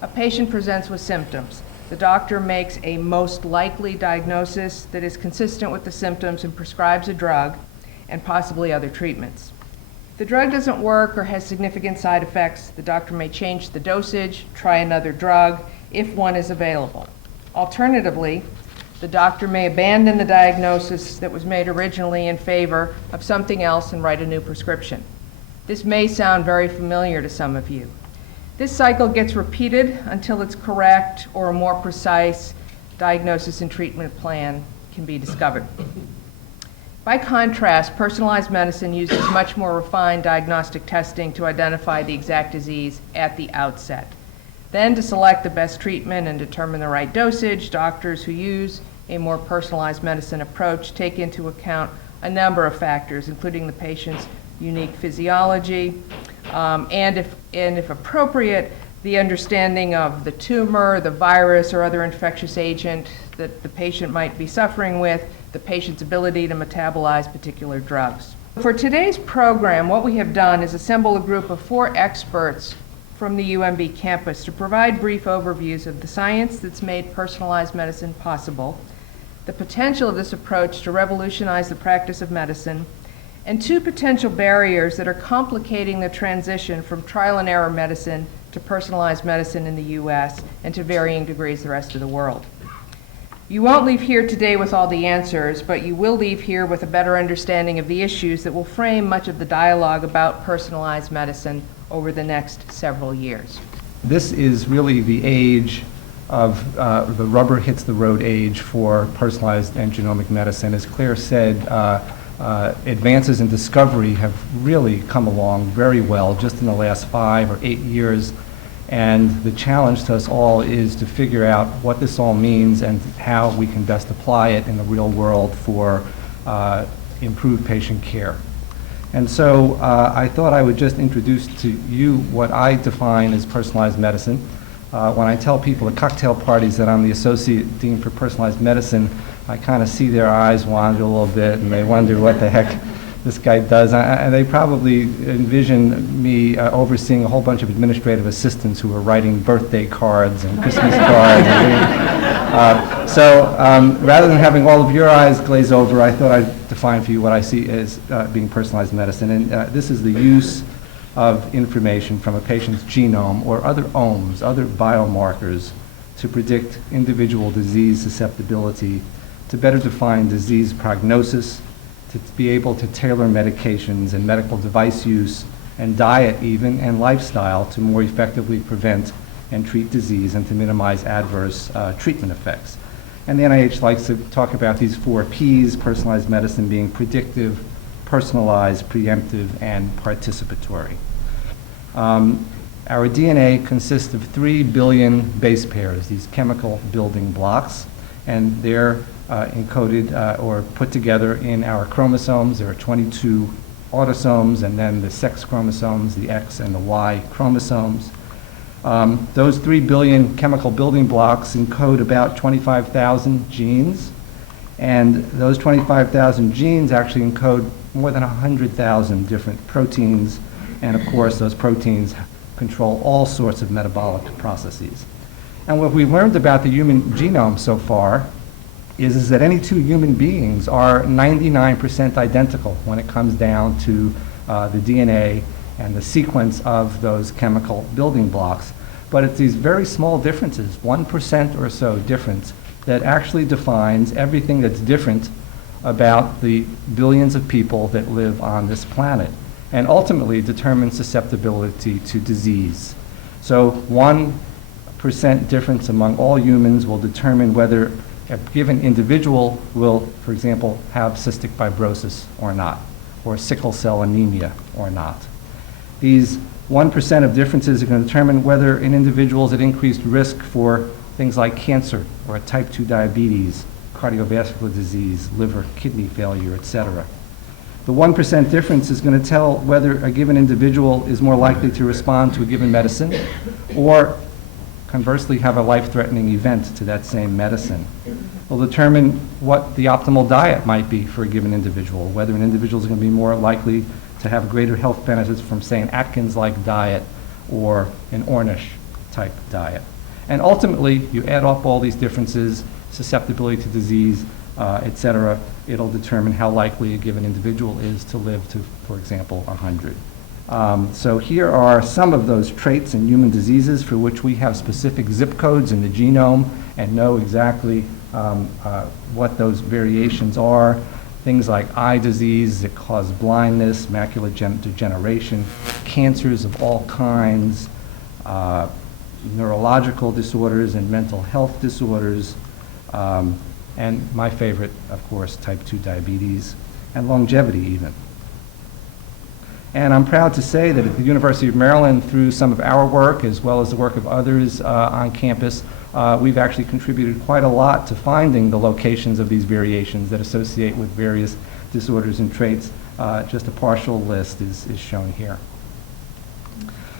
A patient presents with symptoms. The doctor makes a most likely diagnosis that is consistent with the symptoms and prescribes a drug and possibly other treatments. If the drug doesn't work or has significant side effects, the doctor may change the dosage, try another drug, if one is available. Alternatively, the doctor may abandon the diagnosis that was made originally in favor of something else and write a new prescription. This may sound very familiar to some of you. This cycle gets repeated until it's correct or a more precise diagnosis and treatment plan can be discovered. By contrast, personalized medicine uses much more refined diagnostic testing to identify the exact disease at the outset. Then, to select the best treatment and determine the right dosage, doctors who use a more personalized medicine approach take into account a number of factors, including the patient's unique physiology, and if appropriate, the understanding of the tumor, the virus, or other infectious agent that the patient might be suffering with, the patient's ability to metabolize particular drugs. For today's program, what we have done is assemble a group of 4 experts from the UMB campus to provide brief overviews of the science that's made personalized medicine possible, the potential of this approach to revolutionize the practice of medicine, and 2 potential barriers that are complicating the transition from trial and error medicine to personalized medicine in the U.S. and to varying degrees the rest of the world. You won't leave here today with all the answers, but you will leave here with a better understanding of the issues that will frame much of the dialogue about personalized medicine over the next several years. This is really the age of the rubber hits the road age for personalized and genomic medicine. As Claire said, advances in discovery have really come along very well just in the last 5 or 8 years, and the challenge to us all is to figure out what this all means and how we can best apply it in the real world for improved patient care. And so I thought I would just introduce to you what I define as personalized medicine. When I tell people at cocktail parties that I'm the Associate Dean for Personalized Medicine, I kind of see their eyes wander a little bit and they wonder what the heck this guy does. And they probably envision me overseeing a whole bunch of administrative assistants who are writing birthday cards and Christmas cards. So rather than having all of your eyes glaze over, I thought I'd define for you what I see as being personalized medicine. And this is the use of information from a patient's genome or other omes, other biomarkers, to predict individual disease susceptibility, to better define disease prognosis, to be able to tailor medications and medical device use and diet even and lifestyle to more effectively prevent and treat disease and to minimize adverse treatment effects. And the NIH likes to talk about these 4 Ps, personalized medicine being predictive, personalized, preemptive, and participatory. Our DNA consists of 3 billion base pairs, these chemical building blocks, and they're encoded or put together in our chromosomes. There are 22 autosomes, and then the sex chromosomes, the X and the Y chromosomes. Those 3 billion chemical building blocks encode about 25,000 genes, and those 25,000 genes actually encode more than 100,000 different proteins, and of course those proteins control all sorts of metabolic processes. And what we've learned about the human genome so far is that any 2 human beings are 99% identical when it comes down to the DNA and the sequence of those chemical building blocks. But it's these very small differences, 1% or so difference, that actually defines everything that's different about the billions of people that live on this planet, and ultimately determines susceptibility to disease. So 1% difference among all humans will determine whether a given individual will, for example, have cystic fibrosis or not, or sickle cell anemia or not. These 1% of differences are going to determine whether an individual is at increased risk for things like cancer or type 2 diabetes, cardiovascular disease, liver, kidney failure, etc. The 1% difference is going to tell whether a given individual is more likely to respond to a given medicine or conversely have a life-threatening event to that same medicine. Will determine what the optimal diet might be for a given individual, whether an individual is going to be more likely to have greater health benefits from, say, an Atkins-like diet or an Ornish type diet. And ultimately, you add up all these differences, susceptibility to disease, et cetera, it'll determine how likely a given individual is to live to, for example, 100. So here are some of those traits in human diseases for which we have specific zip codes in the genome and know exactly what those variations are. Things like eye disease that cause blindness, macular degeneration, cancers of all kinds, neurological disorders and mental health disorders, and my favorite, of course, type 2 diabetes, and longevity even. And I'm proud to say that at the University of Maryland, through some of our work, as well as the work of others on campus, we've actually contributed quite a lot to finding the locations of these variations that associate with various disorders and traits. Just a partial list is shown here.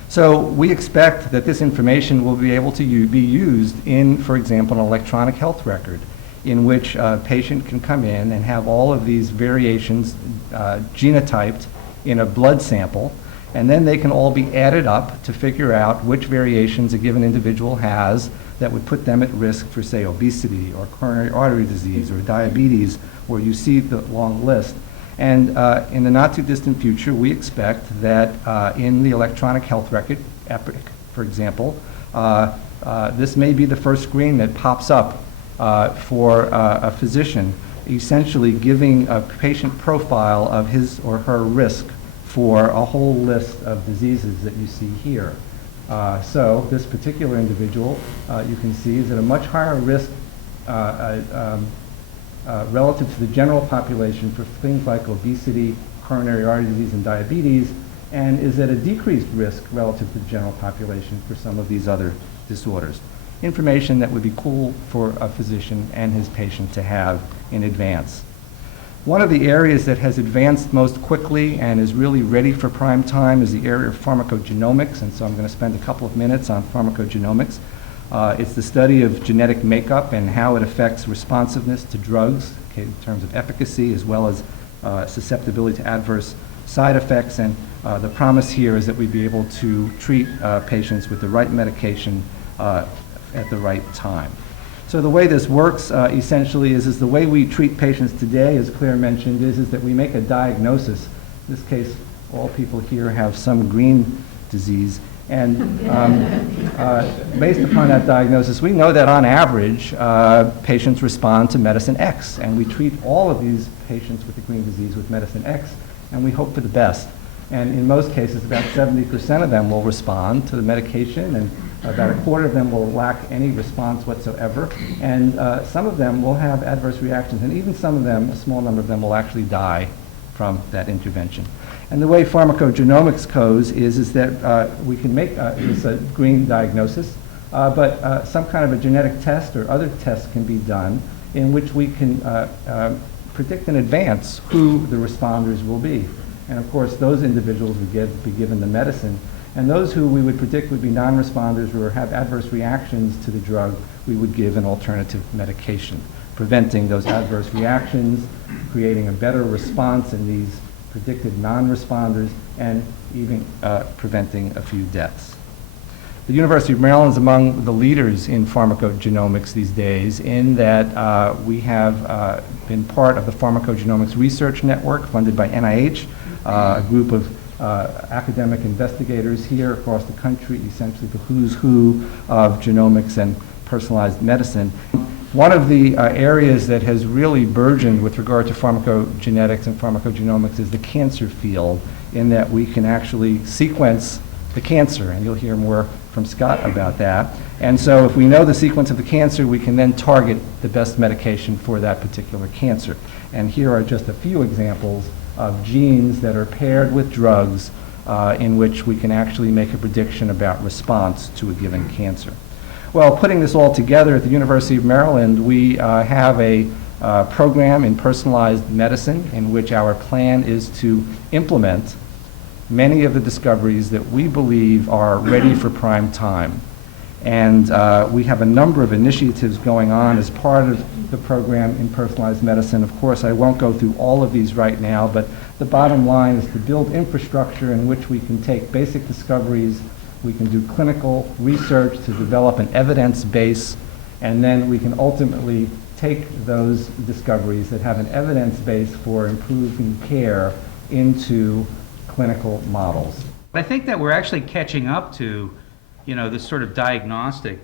So we expect that this information will be able to be used in, for example, an electronic health record, in which a patient can come in and have all of these variations genotyped in a blood sample, and then they can all be added up to figure out which variations a given individual has that would put them at risk for, say, obesity or coronary artery disease or diabetes, where you see the long list. And in the not too distant future, we expect that in the electronic health record, EPIC, for example, this may be the first screen that pops up for a physician, essentially giving a patient profile of his or her risk for a whole list of diseases that you see here. So this particular individual, you can see, is at a much higher risk relative to the general population for things like obesity, coronary artery disease, and diabetes, and is at a decreased risk relative to the general population for some of these other disorders. Information that would be cool for a physician and his patient to have in advance. One of the areas that has advanced most quickly and is really ready for prime time is the area of pharmacogenomics, and so I'm going to spend a couple of minutes on pharmacogenomics. It's the study of genetic makeup and how it affects responsiveness to drugs, okay, in terms of efficacy as well as susceptibility to adverse side effects. And the promise here is that we'd be able to treat patients with the right medication at the right time. So the way this works essentially is the way we treat patients today, as Claire mentioned, is that we make a diagnosis. In this case, all people here have some green disease. And based upon that diagnosis, we know that on average, patients respond to medicine X. And we treat all of these patients with the green disease with medicine X, and we hope for the best. And in most cases, about 70% of them will respond to the medication, and about a quarter of them will lack any response whatsoever. And some of them will have adverse reactions, and even some of them, a small number of them, will actually die from that intervention. And the way pharmacogenomics goes is that we can make this a green diagnosis, but some kind of a genetic test or other tests can be done in which we can predict in advance who the responders will be. And of course, those individuals would be given the medicine. And those who we would predict would be non-responders or have adverse reactions to the drug, we would give an alternative medication, preventing those adverse reactions, creating a better response in these predicted non-responders, and even preventing a few deaths. The University of Maryland is among the leaders in pharmacogenomics these days, in that we have been part of the Pharmacogenomics Research Network funded by NIH, a group of academic investigators here across the country, essentially the who's who of genomics and personalized medicine. One of the areas that has really burgeoned with regard to pharmacogenetics and pharmacogenomics is the cancer field, in that we can actually sequence the cancer, and you'll hear more from Scott about that. And so if we know the sequence of the cancer, we can then target the best medication for that particular cancer. And here are just a few examples of genes that are paired with drugs in which we can actually make a prediction about response to a given cancer. Well, putting this all together at the University of Maryland, we have a program in personalized medicine in which our plan is to implement many of the discoveries that we believe are ready for prime time. And we have a number of initiatives going on as part of the program in personalized medicine. Of course, I won't go through all of these right now, but the bottom line is to build infrastructure in which we can take basic discoveries We can do clinical research to develop an evidence base, and then we can ultimately take those discoveries that have an evidence base for improving care into clinical models. I think that we're actually catching up to, this sort of diagnostic,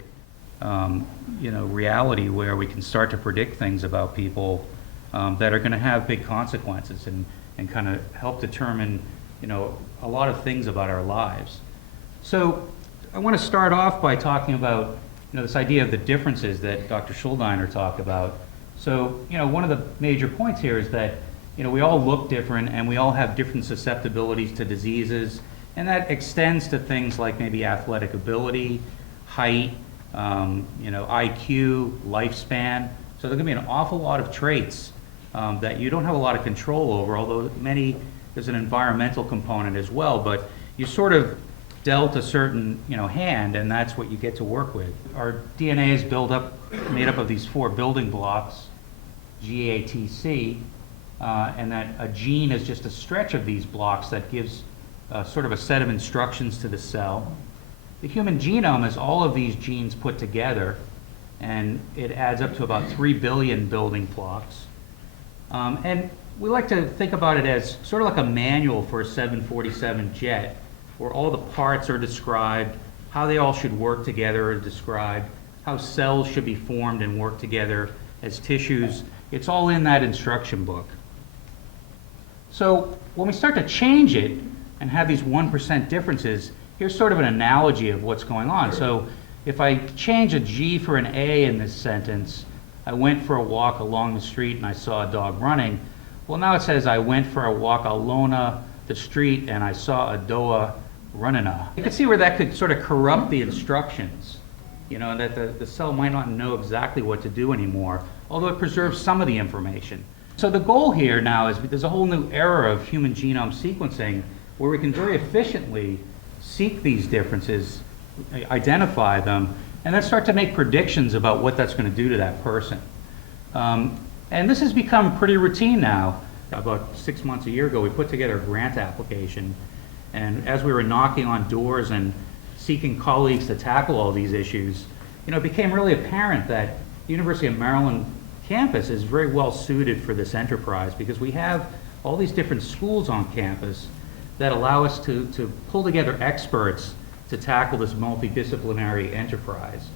reality where we can start to predict things about people that are going to have big consequences and kind of help determine, a lot of things about our lives. So I want to start off by talking about, this idea of the differences that Dr. Shuldiner talked about. So, one of the major points here is that, we all look different and we all have different susceptibilities to diseases, and that extends to things like maybe athletic ability, height, IQ, lifespan. So there can be an awful lot of traits that you don't have a lot of control over, although there's an environmental component as well, but you sort of dealt a certain, hand, and that's what you get to work with. Our DNA is made up of these 4 building blocks, GATC, and that a gene is just a stretch of these blocks that gives sort of a set of instructions to the cell. The human genome is all of these genes put together, and it adds up to about 3 billion building blocks. And we like to think about it as sort of like a manual for a 747 jet, where all the parts are described, how they all should work together are described, how cells should be formed and work together as tissues. It's all in that instruction book. So when we start to change it and have these 1% differences, here's sort of an analogy of what's going on. So if I change a G for an A in this sentence, I went for a walk along the street and I saw a dog running. Well, now it says I went for a walk along the street and I saw a doa running. You can see where that could sort of corrupt the instructions, and that the cell might not know exactly what to do anymore, although it preserves some of the information. So the goal here now is there's a whole new era of human genome sequencing where we can very efficiently seek these differences, identify them, and then start to make predictions about what that's going to do to that person. And this has become pretty routine now. About 6 months, a year ago, we put together a grant application, and as we were knocking on doors and seeking colleagues to tackle all these issues, it became really apparent that the University of Maryland campus is very well suited for this enterprise because we have all these different schools on campus that allow us to pull together experts to tackle this multidisciplinary enterprise.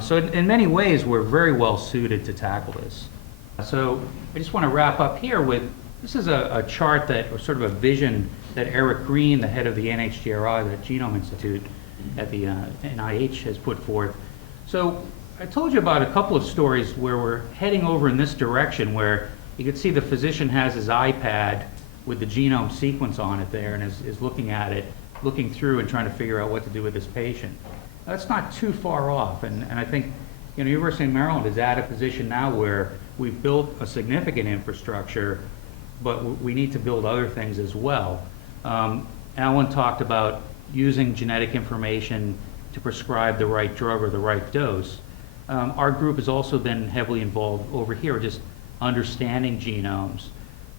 So in many ways, we're very well suited to tackle this. So I just want to wrap up here with, this is a chart or sort of a vision that Eric Green, the head of the NHGRI, the Genome Institute at the NIH, has put forth. So I told you about a couple of stories where we're heading over in this direction, where you can see the physician has his iPad with the genome sequence on it there and is looking at it, looking through and trying to figure out what to do with this patient. That's not too far off, and I think University of Maryland is at a position now where we've built a significant infrastructure, but we need to build other things as well. Alan talked about using genetic information to prescribe the right drug or the right dose. Our group has also been heavily involved over here, just understanding genomes.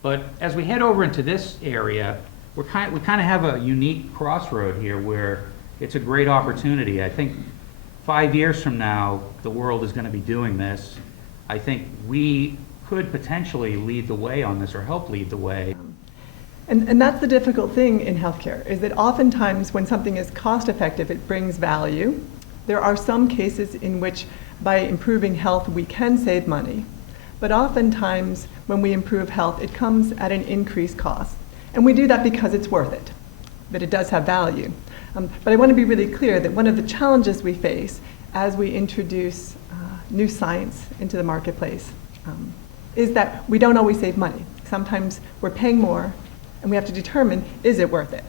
But as we head over into this area, we kind of have a unique crossroad here where it's a great opportunity. I think 5 years from now, the world is going to be doing this. I think we could potentially lead the way on this or help lead the way. And that's the difficult thing in healthcare, is that oftentimes when something is cost effective, it brings value. There are some cases in which by improving health, we can save money. But oftentimes when we improve health, it comes at an increased cost. And we do that because it's worth it, that it does have value. But I want to be really clear that one of the challenges we face as we introduce new science into the marketplace is that we don't always save money. Sometimes we're paying more, and we have to determine, is it worth it?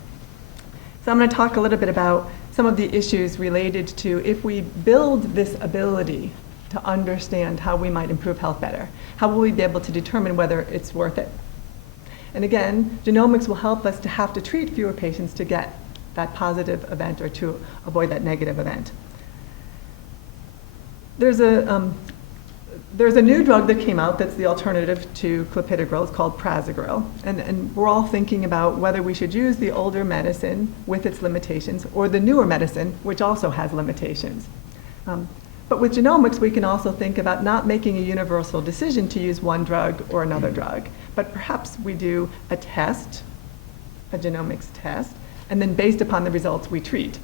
So I'm going to talk a little bit about some of the issues related to if we build this ability to understand how we might improve health better, how will we be able to determine whether it's worth it? And again, genomics will help us to have to treat fewer patients to get that positive event or to avoid that negative event. There's a There's a new drug that came out that's the alternative to clopidogrel. It's called prasugrel. And we're all thinking about whether we should use the older medicine with its limitations or the newer medicine, which also has limitations. But with genomics, we can also think about not making a universal decision to use one drug or another drug, but perhaps we do a test, a genomics test, and then based upon the results we treat.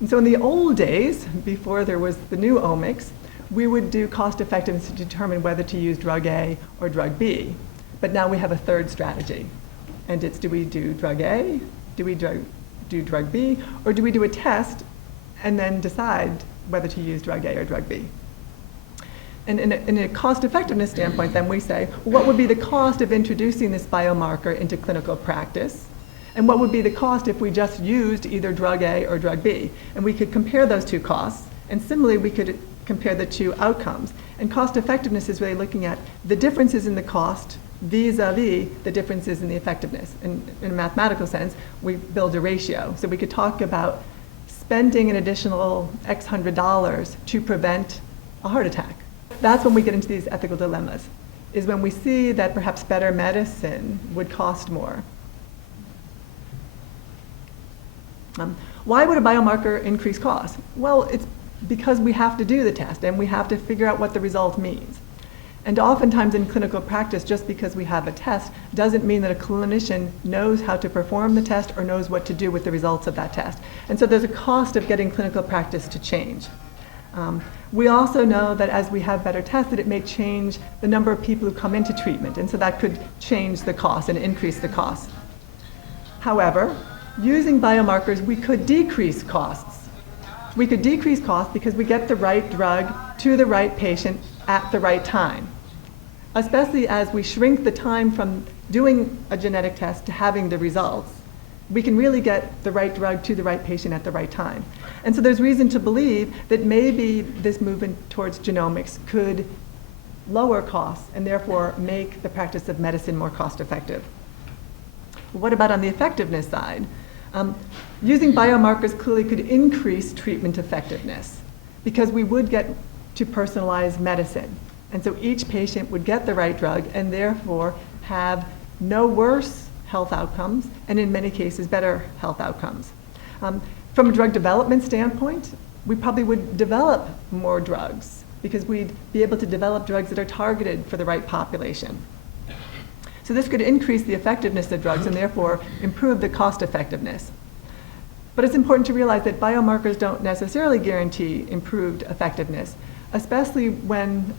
And so in the old days, before there was the new omics, we would do cost effectiveness to determine whether to use drug A or drug B. But now we have a third strategy. And it's, do we do drug A, do we do drug B, or do we do a test and then decide whether to use drug A or drug B? And in a cost effectiveness standpoint, then we say, what would be the cost of introducing this biomarker into clinical practice? And what would be the cost if we just used either drug A or drug B? And we could compare those two costs. And similarly, we could compare the two outcomes. And cost effectiveness is really looking at the differences in the cost vis-a-vis the differences in the effectiveness. In a mathematical sense, we build a ratio. So we could talk about spending an additional X $100 to prevent a heart attack. That's when we get into these ethical dilemmas, is when we see that perhaps better medicine would cost more. Why would a biomarker increase cost? Well, it's because we have to do the test and we have to figure out what the result means. And oftentimes in clinical practice, just because we have a test doesn't mean that a clinician knows how to perform the test or knows what to do with the results of that test. And so there's a cost of getting clinical practice to change. We also know that as we have better tests, that it may change the number of people who come into treatment. And so that could change the cost and increase the cost. However, using biomarkers, we could decrease costs. We could decrease costs because we get the right drug to the right patient at the right time, especially as we shrink the time from doing a genetic test to having the results. We can really get the right drug to the right patient at the right time. And so there's reason to believe that maybe this movement towards genomics could lower costs and therefore make the practice of medicine more cost effective. What about on the effectiveness side? Using biomarkers clearly could increase treatment effectiveness because we would get to personalized medicine. And so each patient would get the right drug and therefore have no worse health outcomes and in many cases better health outcomes. From a drug development standpoint, we probably would develop more drugs because we'd be able to develop drugs that are targeted for the right population. So this could increase the effectiveness of drugs and therefore improve the cost effectiveness. But it's important to realize that biomarkers don't necessarily guarantee improved effectiveness, especially when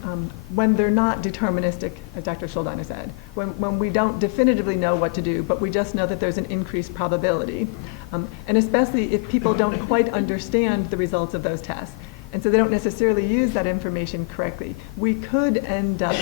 they're not deterministic, as Dr. Shuldiner said, when we don't definitively know what to do, but we just know that there's an increased probability. And especially if people don't quite understand the results of those tests. And so they don't necessarily use that information correctly. We could end up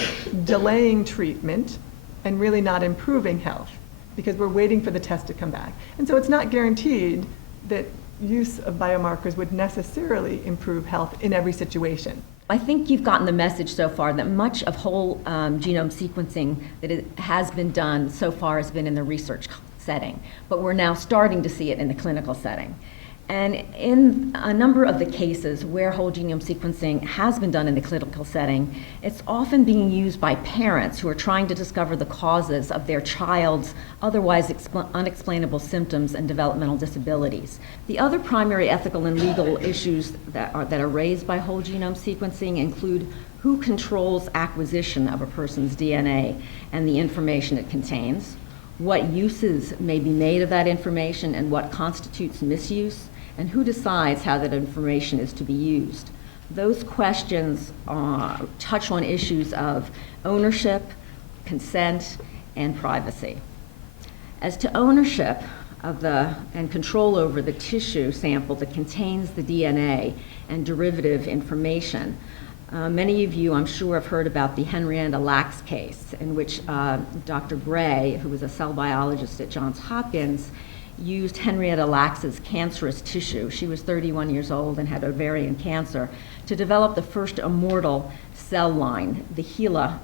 delaying treatment and really not improving health because we're waiting for the test to come back. And so it's not guaranteed that use of biomarkers would necessarily improve health in every situation. I think you've gotten the message so far that much of whole genome sequencing that has been done so far has been in the research setting, but we're now starting to see it in the clinical setting. And in a number of the cases where whole genome sequencing has been done in the clinical setting, it's often being used by parents who are trying to discover the causes of their child's otherwise unexplainable symptoms and developmental disabilities. The other primary ethical and legal issues that are raised by whole genome sequencing include who controls acquisition of a person's DNA and the information it contains, what uses may be made of that information and what constitutes misuse, and who decides how that information is to be used. Those questions touch on issues of ownership, consent, and privacy. As to ownership of and control over the tissue sample that contains the DNA and derivative information, many of you, I'm sure, have heard about the Henrietta Lacks case, in which Dr. Gray, who was a cell biologist at Johns Hopkins, used Henrietta Lacks's cancerous tissue. She was 31 years old and had ovarian cancer, to develop the first immortal cell line, the HeLa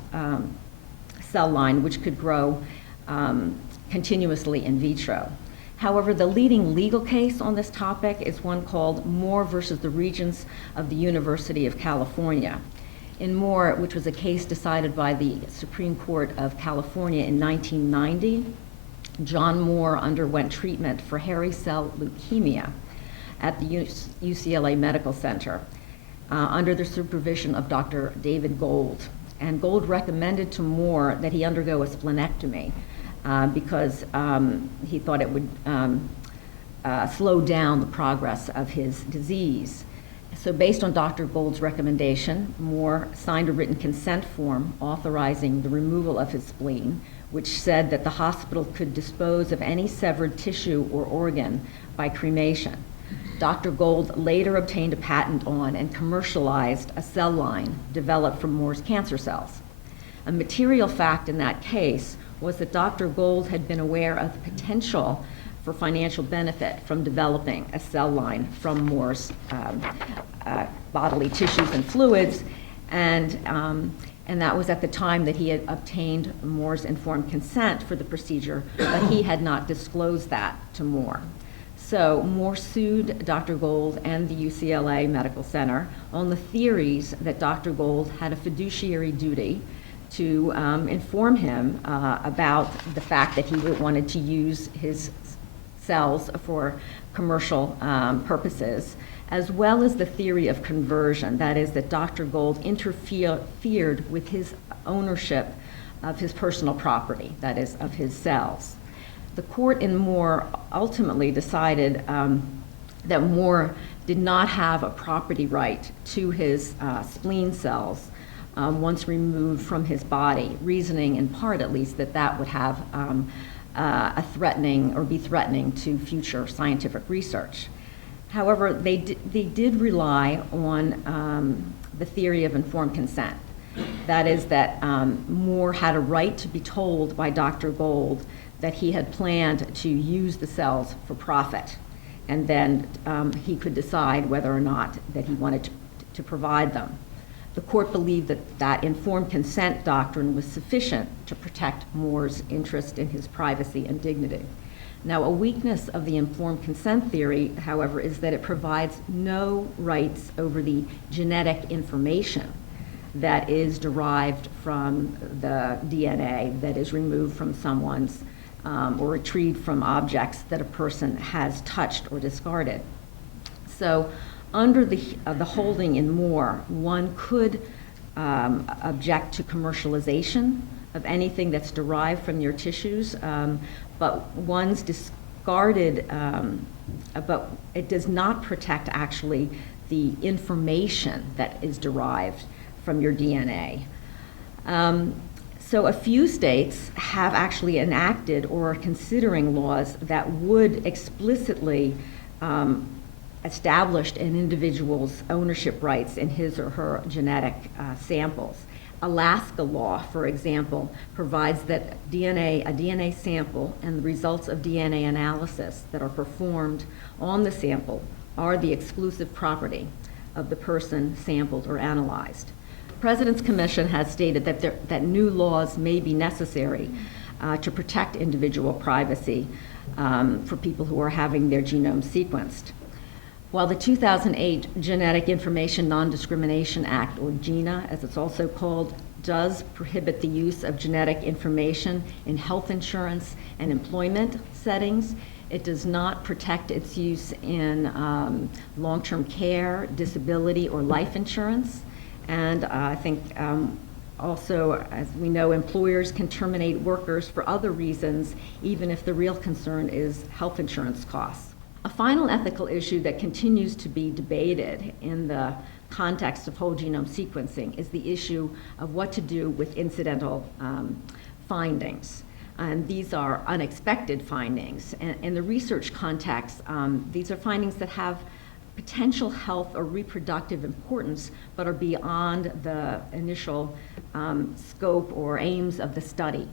cell line, which could grow continuously in vitro. However, the leading legal case on this topic is one called Moore versus the Regents of the University of California. In Moore, which was a case decided by the Supreme Court of California in 1990, John Moore underwent treatment for hairy cell leukemia at the UCLA Medical Center under the supervision of Dr. David Gold. And Gold recommended to Moore that he undergo a splenectomy because he thought it would slow down the progress of his disease. So based on Dr. Gold's recommendation, Moore signed a written consent form authorizing the removal of his spleen, which said that the hospital could dispose of any severed tissue or organ by cremation. Dr. Gold later obtained a patent on and commercialized a cell line developed from Moore's cancer cells. A material fact in that case was that Dr. Gold had been aware of the potential for financial benefit from developing a cell line from Moore's bodily tissues and fluids, and that was at the time that he had obtained Moore's informed consent for the procedure, but he had not disclosed that to Moore. So Moore sued Dr. Gold and the UCLA Medical Center on the theories that Dr. Gold had a fiduciary duty to inform him about the fact that he wanted to use his cells for commercial purposes, as well as the theory of conversion, that is, that Dr. Gold interfered with his ownership of his personal property, that is, of his cells. The court in Moore ultimately decided that Moore did not have a property right to his spleen cells once removed from his body, reasoning in part at least that that would have a threatening or be threatening to future scientific research. However, they did rely on the theory of informed consent. That is that Moore had a right to be told by Dr. Gold that he had planned to use the cells for profit, and then he could decide whether or not that he wanted to provide them. The court believed that that informed consent doctrine was sufficient to protect Moore's interest in his privacy and dignity. Now, a weakness of the informed consent theory, however, is that it provides no rights over the genetic information that is derived from the DNA that is removed from someone's or retrieved from objects that a person has touched or discarded. So under the holding in Moore, one could object to commercialization of anything that's derived from your tissues, but one's discarded, but it does not protect actually the information that is derived from your DNA. So a few states have actually enacted or are considering laws that would explicitly establish an individual's ownership rights in his or her genetic samples. Alaska law, for example, provides that a DNA sample and the results of DNA analysis that are performed on the sample are the exclusive property of the person sampled or analyzed. The President's Commission has stated that new laws may be necessary to protect individual privacy for people who are having their genome sequenced. While the 2008 Genetic Information Non-Discrimination Act, or GINA as it's also called, does prohibit the use of genetic information in health insurance and employment settings, it does not protect its use in long-term care, disability, or life insurance. And I think also, as we know, employers can terminate workers for other reasons, even if the real concern is health insurance costs. A final ethical issue that continues to be debated in the context of whole genome sequencing is the issue of what to do with incidental findings. And these are unexpected findings. And in the research context, these are findings that have potential health or reproductive importance, but are beyond the initial scope or aims of the study.